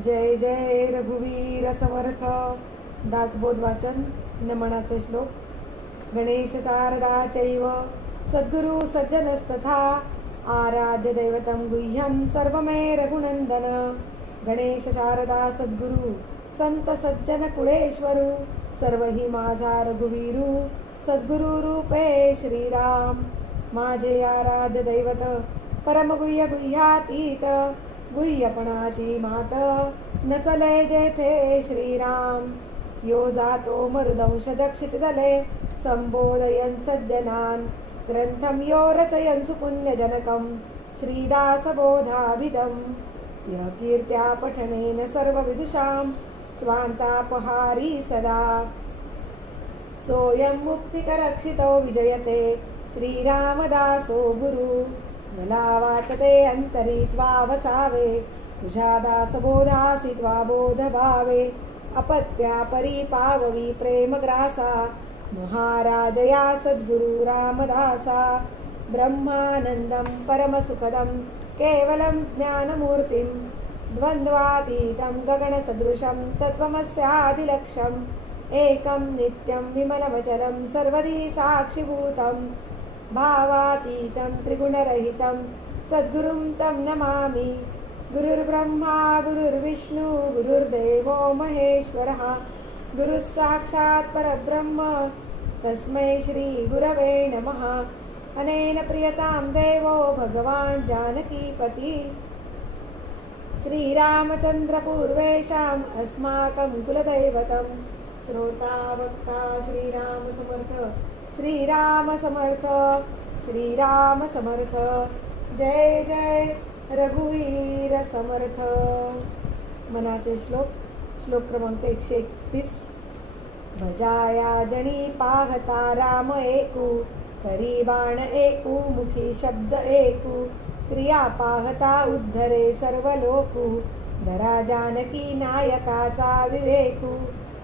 जय जय रघुवीर समर्थ. दासबोध वाचन. नमनाचे श्लोक. गणेश शारदा चैव सद्गुरु सज्जनस्तथा आराध्य दैवतं गुह्यं सर्वमे रघुनंदन. गणेश शारदा सद्गुरु संत सज्जन कुळेश्वरू सर्वही माझा रघुवीरू सद्गुरु रूपे श्रीराम. माझे आराध्य दैवत परमगुह्य गुह्यातीत गुह्यपणाची मात नचले जेथे श्रीराम. यो जातो मरुदंश जक्षितदले संबोधयन् सज्जनान् ग्रंथं यो रचयन् सुपुण्यजनकं श्रीदासबोधाभिधं. यः कीर्त्या पठनेन सर्वविदुषां स्वान्तापहारी सदा सोऽयं मुक्तिकरक्षितो विजयते श्रीरामदासो गुरु. मला वाटते अंतरी त्वा वसावे तुझ्या दासबोधासी त्वा बोध भावे. अपत्या परी पाववी प्रेमग्रासा महाराजया सद्गुरु रामदासा. ब्रह्मानंदं परमसुखदं केवलं ज्ञानमूर्तिं द्वन्द्वातीतं गगनसदृशं तत्त्वमस्यादिलक्ष्यम्. एकं नित्यं विमलमचलं सर्वदी साक्षिभूतं भावातीतं त्रिगुणरहितं सद्गुरुं तं नमामि. गुरुर्ब्रह्मा गुरुर्विष्णु गुरुर्देवो महेश्वरः गुरुः साक्षात् परब्रह्म तस्मै श्री गुरवे नमः. अनेन प्रियतां देवो भगवान् जानकीपति श्रीरामचन्द्र पूर्वेषाम् अस्माकं कुलदैवतं. श्रोता वक्ता श्रीराम समर्थ श्रीराम समर्थ श्रीराम समर्थ. जय जय रघुवीर समर्थ. मनाचे श्लोक. श्लोक क्रमांक 131. भजाया जणी पाहता राम एकू करी बाण एकू मुखी शब्द एकू. क्रिया पाहता उद्धरे सर्व लोकू धरा जानकी नायकाचा विवेकू.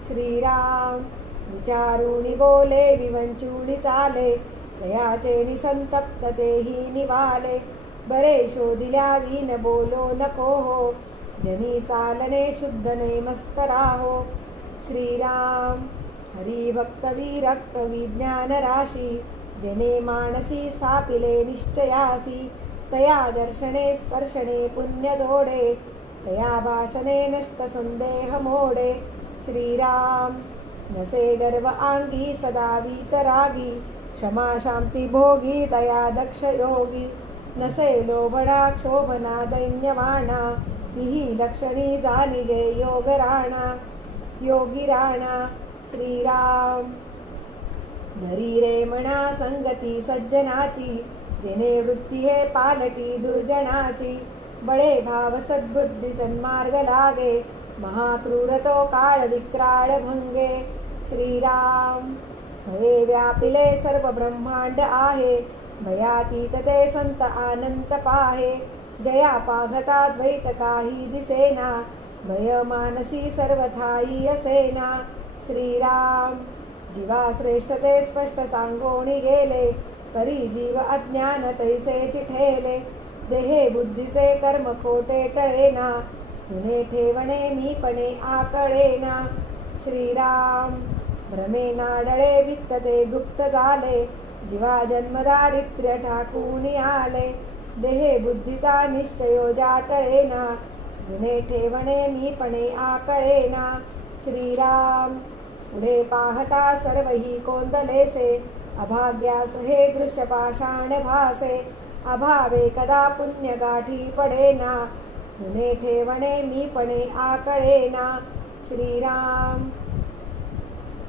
श्रीराम विचारुणी बोले विवंचुनी चाले दयाचे निसंतप्त तेही निवाले. बरे शोधिल्या विन बोलो नको हो जनी चालणे शुद्धने मस्त राहो. श्रीराम हरिभक्त विरक्त विज्ञान राशी जने मानसी स्थापिले निश्चयासी. तया दर्शने स्पर्शने पुण्य जोडे तया भाषणे नष्ट संदेह मोडे. श्रीराम नसे गर्व आंगी सदा वीतरागी क्षमा शांती भोगी तया दक्ष योगी. नसे लोभणा क्षोभना दैन्यवाणा ही लक्षणी जानिजे योग राणा योगी राणा. श्रीराम धरी रे म्हणा संगती सज्जनाची जेने वृत्ती हे पालटी दुर्जनाची. बळे भाव सद्बुद्धी सन्मार्ग लागे महाक्रूर तो काळ विक्राळ भंगे. श्रीराम भये व्यापिले सर्व ब्रह्मांड आहे भयातीत ते संत आनंद पाहे. जया पाघता द्वैत काही दिसेना भय मानसी सर्वथाई असेना. श्रीराम जीवा श्रेष्ठ ते स्पष्ट सांगोणी गेले परी जीव अज्ञान तैसे चिठेले. देहे बुद्धीचे कर्म खोटे टळेना जुने ठेवणे मीपणे आकळेना. श्रीराम भ्रमे नाडळे वित्त ते गुप्त झाले जीवा जन्म दारिद्र्य ठाकून आले. देहे बुद्धीचा निश्चयो जाटळेना जुने ठेवणे मीपणे आकळेना. श्रीराम पुढे पाहता सर्वही कोंदलेसे अभाग्यास हे दृश्य पाषाण भासे. अभावे कदा पुण्य गाठी पडेना जुने ठेवणे मीपणे आकळेना. श्रीराम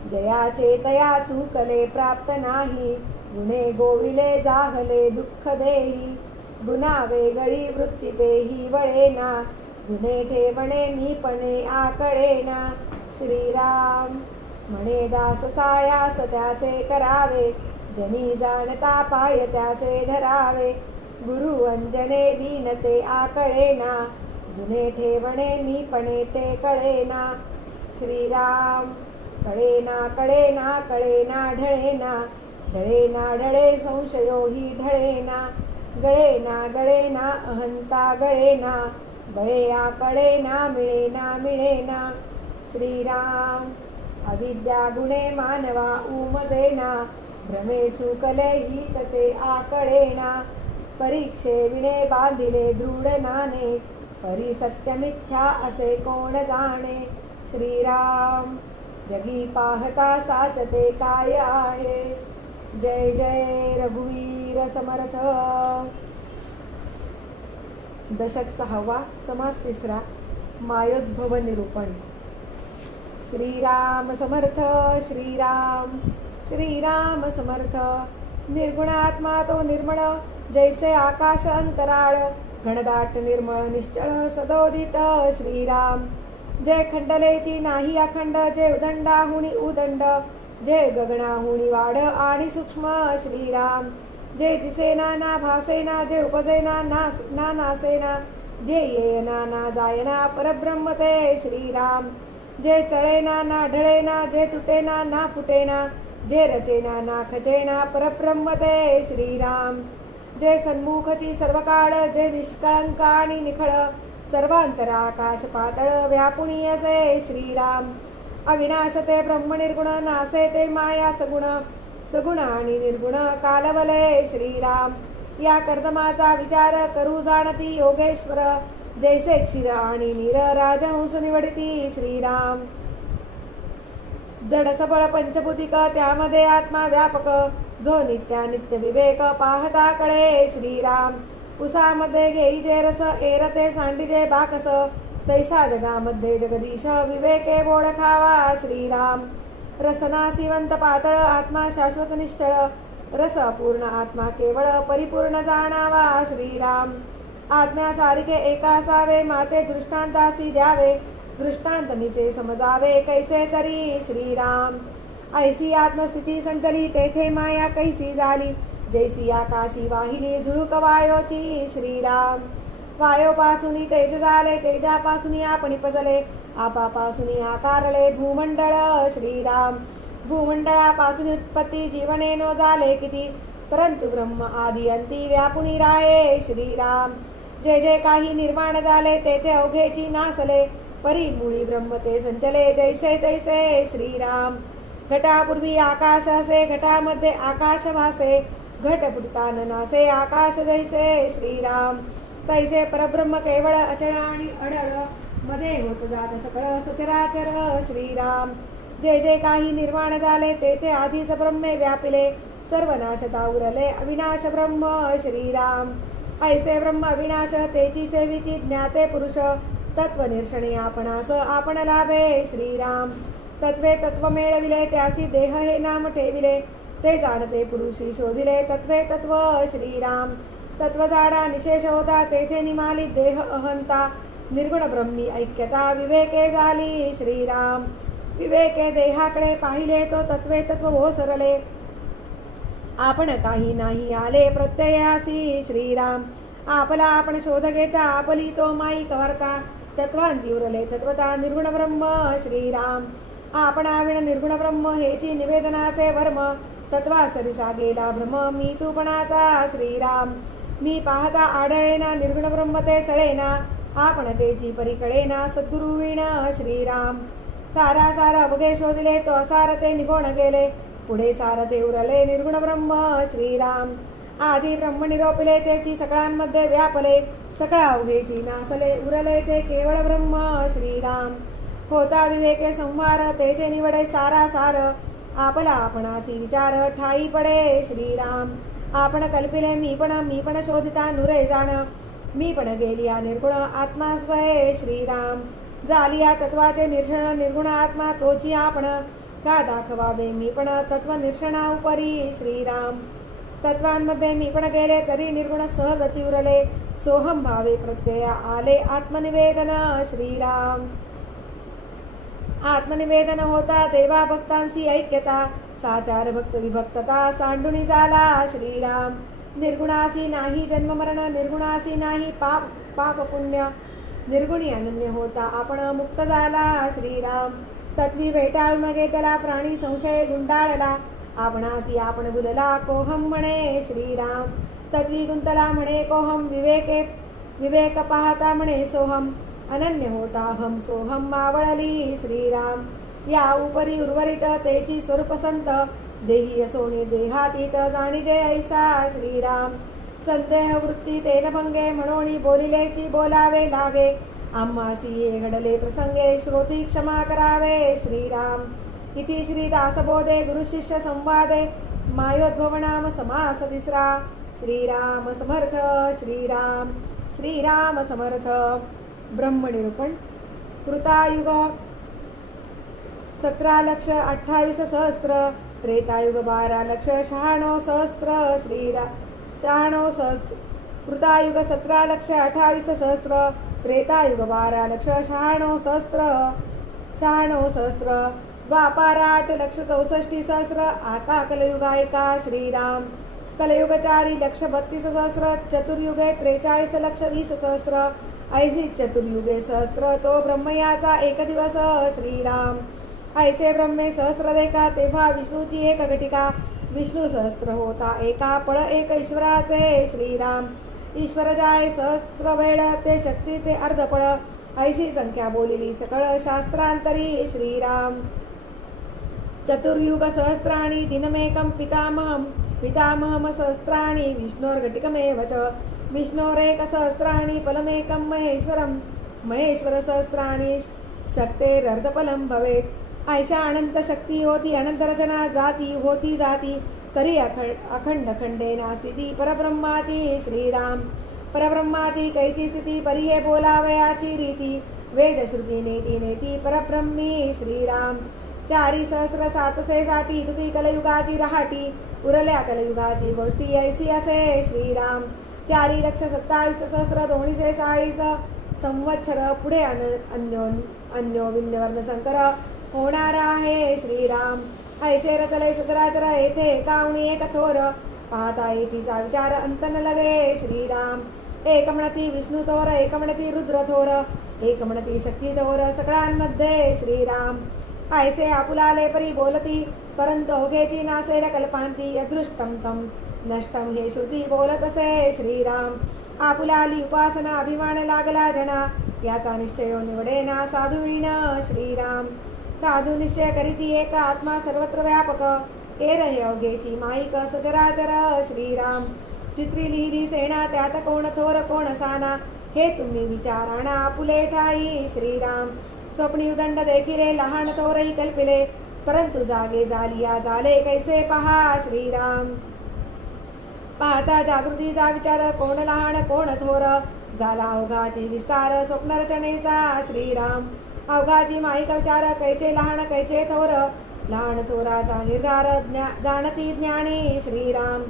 जयाचे तया चुकले प्राप्त नाही गुणे गोविले जाहले दुःख देही. गुना वेगळी वृत्ती तेही वळेना जुने ठेवणे मीपणे आकळेना. श्रीराम म्हणे दास सायास त्याचे करावे जनी जाणता पाय त्याचे धरावे. गुरु अंजने विनते आकळेना जुने ठेवणे मीपणे ते कळेना. श्रीराम कळेना कळेना कळेना ढळेना ढळेना ढळे संशयो ही ढळेना. गळेना गळेना अहंता गळेना बळे आकडे ना मिळे ना मिळे ना. श्रीराम अविद्या गुणे मानवा उमजेना, भ्रमे चुकले ही कते आकडेना. परीक्षे विणे बांधिले दृढ नाने, परी सत्य मिथ्या असे कोण जाणे. श्रीराम जगी पाहता साचते काय आहे. जय जय रघुवीर समर्थ. दशक 6वा समास 3. मायोद्भव निरूपण. श्रीराम समर्थ श्रीराम श्रीराम समर्थ. निर्गुणात्मा तो निर्मळ, जैसे आकाश अंतराळ. घनदाट निर्मळ निश्चळ सदोदित श्रीराम. जे खंडलेची नाही अखंड, जे उदंडाहुनी उदंड. जे गगनाहुनी वाढ आणि सूक्ष्म श्रीराम. जे दिसेना ना भासेना, जे उपजेना ना नासेना. जे येना ना जायना परब्रह्म ते श्रीराम. जे चळेना ना ढळेना, जे तुटेना ना फुटेना. जे रचेना ना खचेना परब्रह्म ते श्रीराम. जे सन्मुखची सर्व काळ, जे निष्कळंक आणि निखळ. सर्वांतर आकाश पातळ व्यापुणी असे श्रीराम. अविनाश ते ब्रह्म निर्गुण, नासे ते माया सगुण. सगुण आणि निर्गुण कालवले श्रीराम. या कर्दमाचा विचार करू जाणती योगेश्वर. जैसे क्षीर आणि नीर राजहंस निवडिती श्रीराम. जड सबळ पंचभूतिक, त्यामध्ये आत्मा व्यापक. जो नित्यानित्य विवेक पाहता कळे श्रीराम. उसामध्ये घेईजे रस, एरते सांडिजे बाकस. तैसा जगामध्ये जगदीश, विवेके ओळखावा श्रीराम. रसनासिवंत पातळ, आत्मा शाश्वत निश्चळ. रस पूर्ण आत्मा केवळ, परिपूर्ण जाणावा श्रीराम. आत्म्यासारखे एका असावे, माते दृष्टांतासी द्यावे. दृष्टांत मिसे समजावे, कैसे तरी श्रीराम. ऐसी आत्मस्थिती संचली, तेथे माया कैसी झाली. जैसी आकाशी वाहिनी झुळूक वायोची श्रीराम. वायोपासून तेज झाले, तेजापासून आपण पजले. आपापासून आकारले भूमंडळ श्रीराम. भूमंडळापासून उत्पत्ती जीवनेनो झाले किती. परंतु ब्रह्म आदि अंती व्यापुनी राहे श्रीराम. जे जे काही निर्माण झाले, तेथे अवघेची नासले. परी मुळी ब्रह्म ते संचले, जैसे तैसे श्रीराम. घटापूर्वी आकाश असे, घटामध्ये आकाश भासे. घट फुटतान नासे, आकाश जैसे श्रीराम. तैसे परब्रह्म केवळ, अचळ आणि अडळ. मध्ये होत जात सकळ सचराचर श्रीराम. जे जे काही निर्माण झाले, तेथे आधीच ब्रह्मे व्यापिले. सर्वनाशता उरले अविनाश ब्रह्म श्रीराम. ऐसे ब्रह्म अविनाश, तेची सेविती ज्ञाते पुरुष. तत्व निरशणे आपणास आपण लाभे श्रीराम. तत्वे तत्व मेळविले, त्यासी देह हे नाम ठेविले. ते जाणते पुरुषी शोधिले, तत्वे तत्व श्रीराम. तत्व जाडा निशेष होता, तेथे निमाली देह अहंता. निर्गुण ब्रह्मी ऐक्यता, विवेके झाली श्रीराम. विवेके देहाकडे पाहिले, तो तत्वे तत्व ओसरले. आपण काही नाही आले प्रत्ययासी श्रीराम. आपला आपण शोध घेता, आपली तो माई कवर्ता. तत्वांती उरले तत्वता, निर्गुण ब्रह्म श्रीराम. आपणाविण निर्गुण ब्रह्म, हेची निवेदनाचे वर्म. तत्वा सरिसा गेला भ्रम, मी तूपणाचा श्रीराम. मी पाहता आढळेना, निर्गुण ब्रह्म ते चळेना. आपण तेची परिकळेना, सद्गुरु विण श्रीराम. सारा सारा अवघे शोधिले, तो असार ते निघून गेले. पुढे सार ते उरले निर्गुण ब्रह्म श्रीराम. आधी ब्रह्म निरोपिले, त्याची सकळांमध्ये व्यापले. सकळा अवघेची नासले, उरले ते केवळ ब्रह्म श्रीराम. होता विवेके संहार, तेथे निवडे सारा सार. आपला आपणासी विचार, ठाई पडे श्रीराम. आपण कल्पिले मी पण शोधिता नुरे जाण. मी पण गेलिया निर्गुण आत्मा स्वये श्रीराम. जालिया तत्वाचे निरशण, निर्गुण आत्मा तोची आपण. का दाखवावे मी पण तत्व निरशणा उपरी श्रीराम. तत्वांमध्ये मी पण गेले, तरी निर्गुण सहजची उरले. सोहम भावे प्रत्यय आले, आत्मनिवेदन श्रीराम. आत्मनिवेदन होता, देवा भक्तांशी ऐक्यता. साचार भक्त विभक्तता, सांडुनी झाला श्रीराम. निर्गुणासी नाही जन्म मरण, निर्गुणासी नाही पाप पुण्य. निर्गुणी अनन्य होता, आपण मुक्त झाला श्रीराम. तत्वी भेटाळून घेतला, प्राणी संशय गुंडाळला. आपणासी आपण बुलला, कोहम म्हणे श्रीराम. तत्वी गुंतला म्हणे कोहम, विवेके विवेक पाहता म्हणे सोहम, अनन्य होता हम सोहम मावळली श्रीराम. या उपरी उर्वरित तेची स्वरूप संत, देही असोनी देहातीत जाणीजे ऐसा श्रीराम. संदेह वृत्ती तेन भंगे, म्हणून बोलिलेची बोलावे लागे. आम्हासी हे घडले प्रसंगे, श्रोती क्षमा करावे श्रीराम. इति श्री दासबोधे गुरुशिष्य संवादे, मायोद्भव नाम समास तिसरा. श्रीराम समर्थ. श्रीराम श्रीराम समर्थ. ब्रह्मनिरूपण. कृतायुग 17,28,000, त्रेतायुग 12,96,000, 96,000. कृतायुग 17,28,000, त्रेतायुग 12,96,000, 96,000. द्वापार 8,64,000, आता कलयुगा एका श्रीराम. कलयुग 4,32,000, चतुर्युगे 43,20,000, ऐसी चतुर्युगे सहस्त्र, तो ब्रह्मयाचा एक दिवस श्रीराम. ऐसे ब्रह्मे सहस्त्र देखा, तेव्हा विष्णूची एक घटिका. विष्णू सहस्त्र होता एका पळ, एक ईश्वराचे श्रीराम. ईश्वर जाय सहस्त्र वेळ, ते शक्तीचे अर्धपळ. ऐसी संख्या बोलिली सकळ शास्त्रांतरी श्रीराम. चतुर्युग सहस्राणि दिनमेकं पितामहं, पितामहं सहस्राणि विष्णोर्घटिकमेव च. विष्णोरेक सहस्राणि फलमेकं महेश्वरं, महेश्वर सहस्राणि शक्तेरर्धफलं भवेत्. ऐशा अनंत शक्ती होती, अनंत रचना जाती होती जाती, तरी अखंड खंडेना स्थिती परब्रह्माची श्रीराम. परब्रह्माची कैची स्थिती, परी हे बोलावयाची रीती. वेद श्रुती नेती नेती परब्रह्मी श्रीराम. 4,760 तुकी कलयुगाची रहाटी, उरल्या कलयुगाची गोष्टी ऐसी असे श्रीराम. 4,27,000 240 संवत्सर, पुढे अन्योन्य वर्णसंकर होणार आहे श्रीराम. ऐसे रचले सचराचर, येथे एकावणी एक थोर, पाहता येतीचा विचार अंत न लगे श्रीराम. एक म्हणती विष्णू थोर, एक म्हणती रुद्र थोर, एक म्हणती शक्ती थोर, सगळ्यांमध्ये श्रीराम. ऐसे आपुलाले परी बोलती, परंतु अवघेची नासेल कल्पांती. अदृष्टम तम नष्टम हे श्रुती बोलत असे श्रीराम. आपुलाली उपासना, अभिमान लागला जना, याचा निश्चय निवडेना साधुवीण श्रीराम. साधू निश्चय करीती एक आत्मा सर्वत्र व्यापक, एर हे अवघेची माईक सचराचर श्रीराम. चित्री लिहिली सेना, त्यात कोण थोर कोण साना, हे तुम्ही विचाराणा आपुले ठाई श्रीराम. स्वप्नी उदंड देखिले, लहान थोरही कल्पिले, परंतु जागे जालिया झाले कैसे पहा श्रीराम. पाहता जागृतीचा विचार, कोण लहान कोण थोर, झाला अवघाची विस्तार स्वप्न रचनेचा श्रीराम. अवघाची माईक विचार, कैचे लहान कैचे थोर, लहान थोराचा निर्धार जाणती ज्ञानी श्रीराम.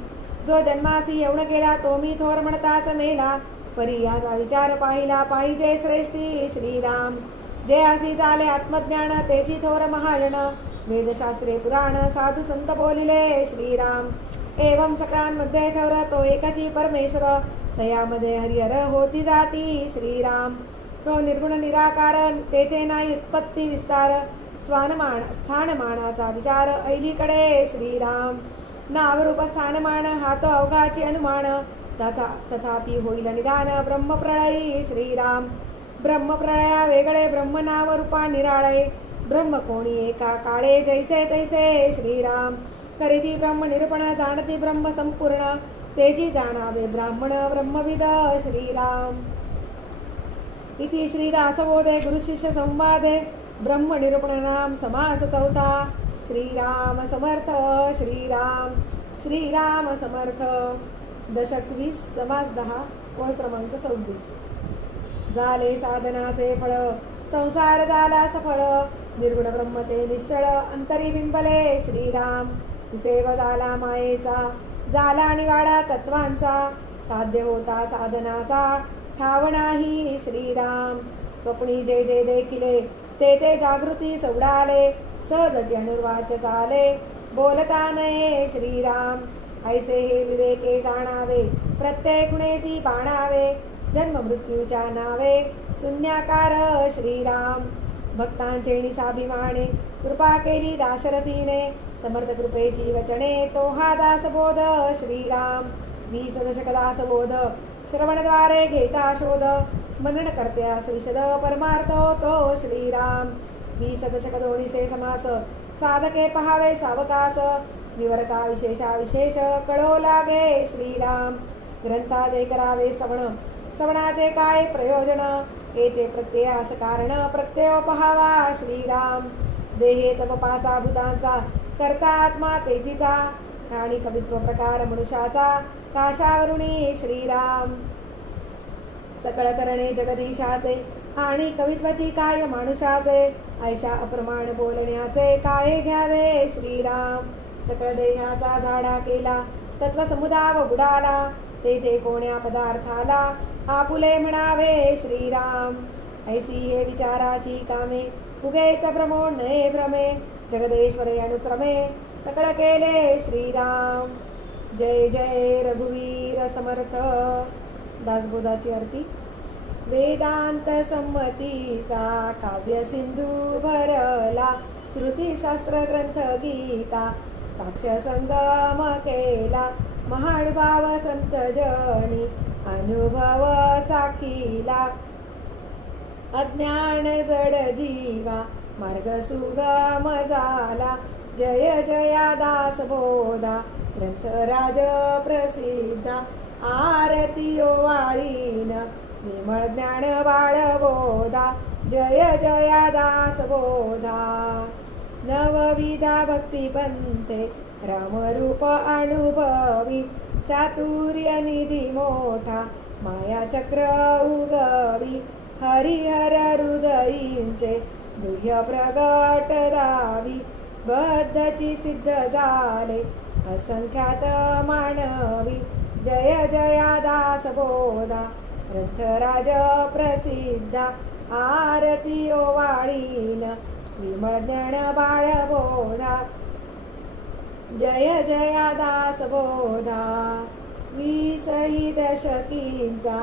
जो जन्मासी येऊन गेला, तो मी थोर म्हणताच मेला, परी याचा विचार पाहिला पाहिजे श्रेष्ठी श्रीराम. जे असी झाले आत्मज्ञान, तेची थोर महाजन, वेदशास्त्रे पुराण साधू संत बोलिले श्रीराम. एवं सकळांमध्ये थोर, तो एकची परमेश्वर, तयामध्ये हरिहर होती जाती श्रीराम. तो निर्गुण निराकार, तेथे नाही उत्पत्ती विस्तार, स्थानमानाचा विचार ऐलीकडे श्रीराम. नावरूप स्थानमान, हा तो अवघाची अनुमान, तथापि होईल निदान ब्रह्मप्रळयी श्रीराम. ब्रह्मप्रळया वेगळे, ब्रह्मनाव रूपा निराळे, ब्रह्म कोणी एका काळे जैसे तैसे श्रीराम. करीती ब्रह्म निरूपण, जाणती ब्रह्म संपूर्ण, तेजी जाणावे ब्राह्मण ब्रह्मविद श्रीराम. इति श्री दासबोधे गुरुशिष्य संवादे ब्रह्मनिरूपण नाम समास चौथा. श्रीराम समर्थ. श्रीराम श्रीराम समर्थ. दशक 20 समास 10 ओळ क्रमांक 26. झाले साधनाचे फळ, संसार झाला सफळ, निर्गुण ब्रह्म ते निश्चळ, अंतरी बिंबले श्रीराम. सेव झाला मायेचा, झाला निवाडा तत्वांचा, साध्य होता साधनाचा, ठाव नाही श्रीराम. स्वप्नी जे जे देखिले, ते ते जागृती सवडाले, सहजची अनुर्वाच्य चाले, बोलता नये श्रीराम. ऐसे हे विवेके जाणावे, प्रत्येक गुणेसी पाणावे, जन्म मृत्यूच्या नावे शून्याकार श्रीराम. भक्तांचे निसाभिमाने, कृपा केली दाशरथीने, समर्थ कृपेची वचने, तो हा दासबोध श्रीराम. 20 दशक दासबोध, श्रवणद्वारे घेता शोध मनन करत्यास विशद परमार्थ तो श्रीराम. 20 दशक दोन्हीचे समास साधके पहावे सावकास विवरता विशेषा विशेष कळो लागे श्रीराम. ग्रंथाचे करावे श्रवण श्रवणाचे काय प्रयोजन येथे प्रत्ययास कारण प्रत्यय पहावा श्रीराम. देहे तप 5 भूतांचा करता आत्मा तेथीचा आणि कवित्व प्रकार मनुष्याचा काशावरुणी श्रीराम. सकळ करणे जगदीशाचे आणि कवित्वाची काय मानुषाचे ऐशा अप्रमाण बोलण्याचे काय घ्यावे श्रीराम. सकळ देहाचा झाडा केला तत्व समुदाव बुडाला तेथे कोण्या पदार्थाला आपुले म्हणावे श्रीराम. ऐसी हे विचाराची कामे उगेच भ्रमो नये भ्रमे जगदेश्वरे अनुक्रमे सकळ केले श्रीराम. जय जय रघुवीर समर्थ. दासबोधाची आरती. वेदांत संमतीचा काव्य सिंधू भरला श्रुतीशास्त्र ग्रंथ गीता साक्ष संगम केला महानुभाव संत जनी अनुभव चाखिला. अज्ञान जड जीवा मार्ग सुगम झाला जय जया दास बोधा ग्रंथराज प्रसिद्धा. आरती ओवाळीन विमळ ज्ञान बाळबोधा जय जया दास बोधा. नवविधा भक्ती पंथे रामरूप अनुभवी चातुर्य निधी मोठा माया चक्र उगवी. हरिहर हृदयींचे दुह्य प्रगट दावी बद्धची सिद्ध झाले असंख्यात मानवी. जय जया दास बोधा ग्रंथराज प्रसिद्धा. आरती ओवाळीन विमळ ज्ञान बाळबोधा जय जया दास बोधा. 20 दशकींचा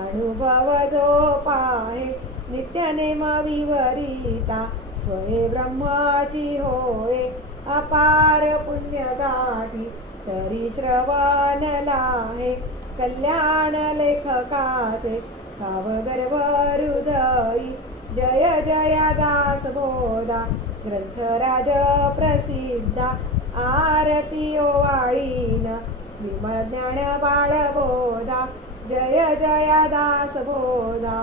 अनुभव जो पाहे नित्य नेम विवरिता स्वये ब्रह्माची होय. अपार पुण्य गाठी तरी श्रवण लाहे कल्याण लेखकाचे भाव गर्भ हृदयी. जय जया दास बोधा ग्रंथराज प्रसिद्धा. आरती ओवाळीन विमळ ज्ञान बाळबोधा जय जया दास बोधा.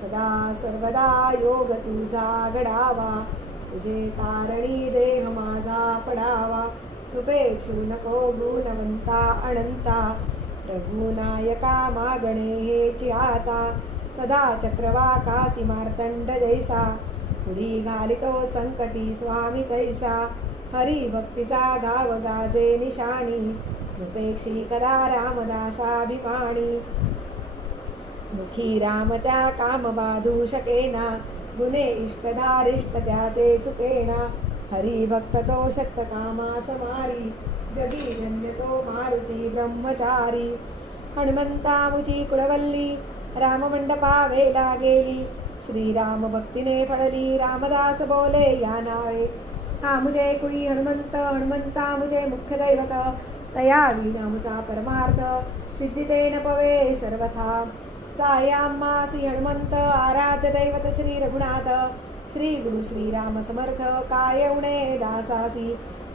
सदा सर्वदा योग तुझा घडावा तुझे कारणी देह माझा पडावा. कृपेक्षु नको गुणवंता अनंता रघुनायका मागणे हेची आता. सदा चक्रवाकासी मार्तंड जैसा पुढी घालितो संकटी स्वामी तैसा. हरी भक्तीचा गाव गाजे निशाणी कृपेक्षी कदा रामदासाभिमानी. मुखी राम त्या काम बाधू शकेना गुणे इष्टधारिष्ट त्याचे चुकेना. हरी भक्त तो शक्त कामास मारी जगी धन्य तो मारुती ब्रह्मचारी. हनुमंता मुची कुळवल्ली राममंडपा वेला गेली श्रीराम भक्तीने फळली रामदास बोले या नावे. हा मुझे कुळी हनुमंत हनुमंता मुझे मुख्य दैवत तया विनामुचा परमार्थ सिद्धिते न पवे सर्वथा. सायामासी हनुमंत आराध्य दैवत श्री रघुनाथ श्री गुरु श्रीराम समर्थ काय उणे दासासी.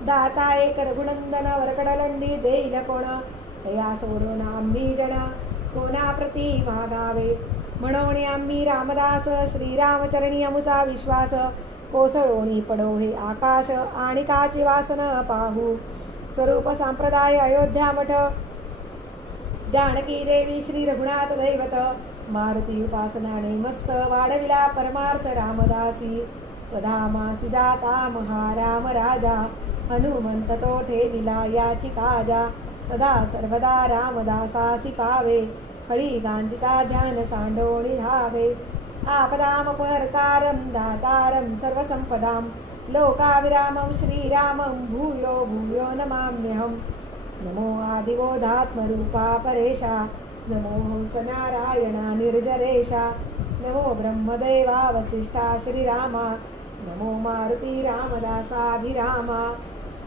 दाता एक रघुनंदन वरकडलंडी देईल कोण तया सोडून आम्ही जन कोणा प्रती मागावे. म्हणून आम्ही रामदास श्रीरामचरणी अमुचा विश्वास कोसळोणी पडो हे आकाश आणि काची वासन पाहू. स्वरूप संप्रदाय अयोध्या मठ जानकी देवी श्री रघुनाथ दैवत मारुती उपासनाने मस्त वाढविला परमार्थ रामदासी. स्वधामासी जाता महाराम राजा हनुमंत तो ठेविला याची काजा. सदा सर्वदा रामदासासी पावे खडी गांजिता ध्यान सांडोणी धावे. आपदामपहर्तारं दातारं सर्वसंपदां लोकाविरामं श्रीरामं भूयो भूयो नमाम्यहम्. नमो आदिबोधात्मरूपा परेशा नमो हंसनारायणा निर्जरेशा. नमो ब्रह्मदेवा वसिष्ठा श्रीरामा नमो मारुती रामदासाभिरामा.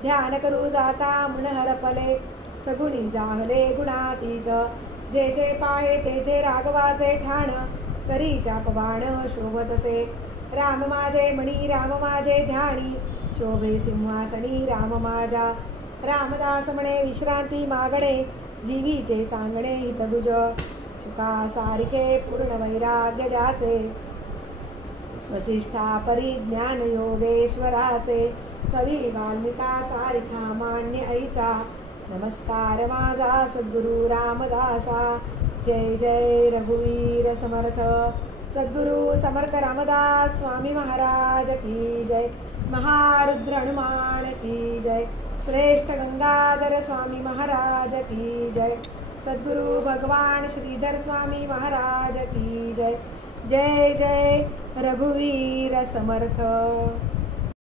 ध्यान करू जाता मन हरपले सगुणी जाहले गुणातीत जेथे पाहे तेथे राघवाचे ठाण करी चापबाण शोभतसे राम माझे मणी राम माझे ध्यानी शोभे सिंहासनी राम माझा रामदास म्हणे विश्रांती मागणे जीवीचे सांगणे हितभुज शुका सारिखे पूर्ण वैराग्य ज्याचे वसिष्ठा परिज्ञान योगेश्वराचे कवी वाल्मिका सारिखा मान्य ऐसा नमस्कार माझा सद्गुरु रामदासा जय जय रघुवीर समर्थ सद्गुरु समर्थ रामदास स्वामी महाराज की जय महारुद्र हनुमान की जय श्रेष्ठ गंगाधर स्वामी महाराज की जय सद्गुरु भगवान श्रीधर स्वामी महाराज की जय जय जय रघुवीर समर्थ।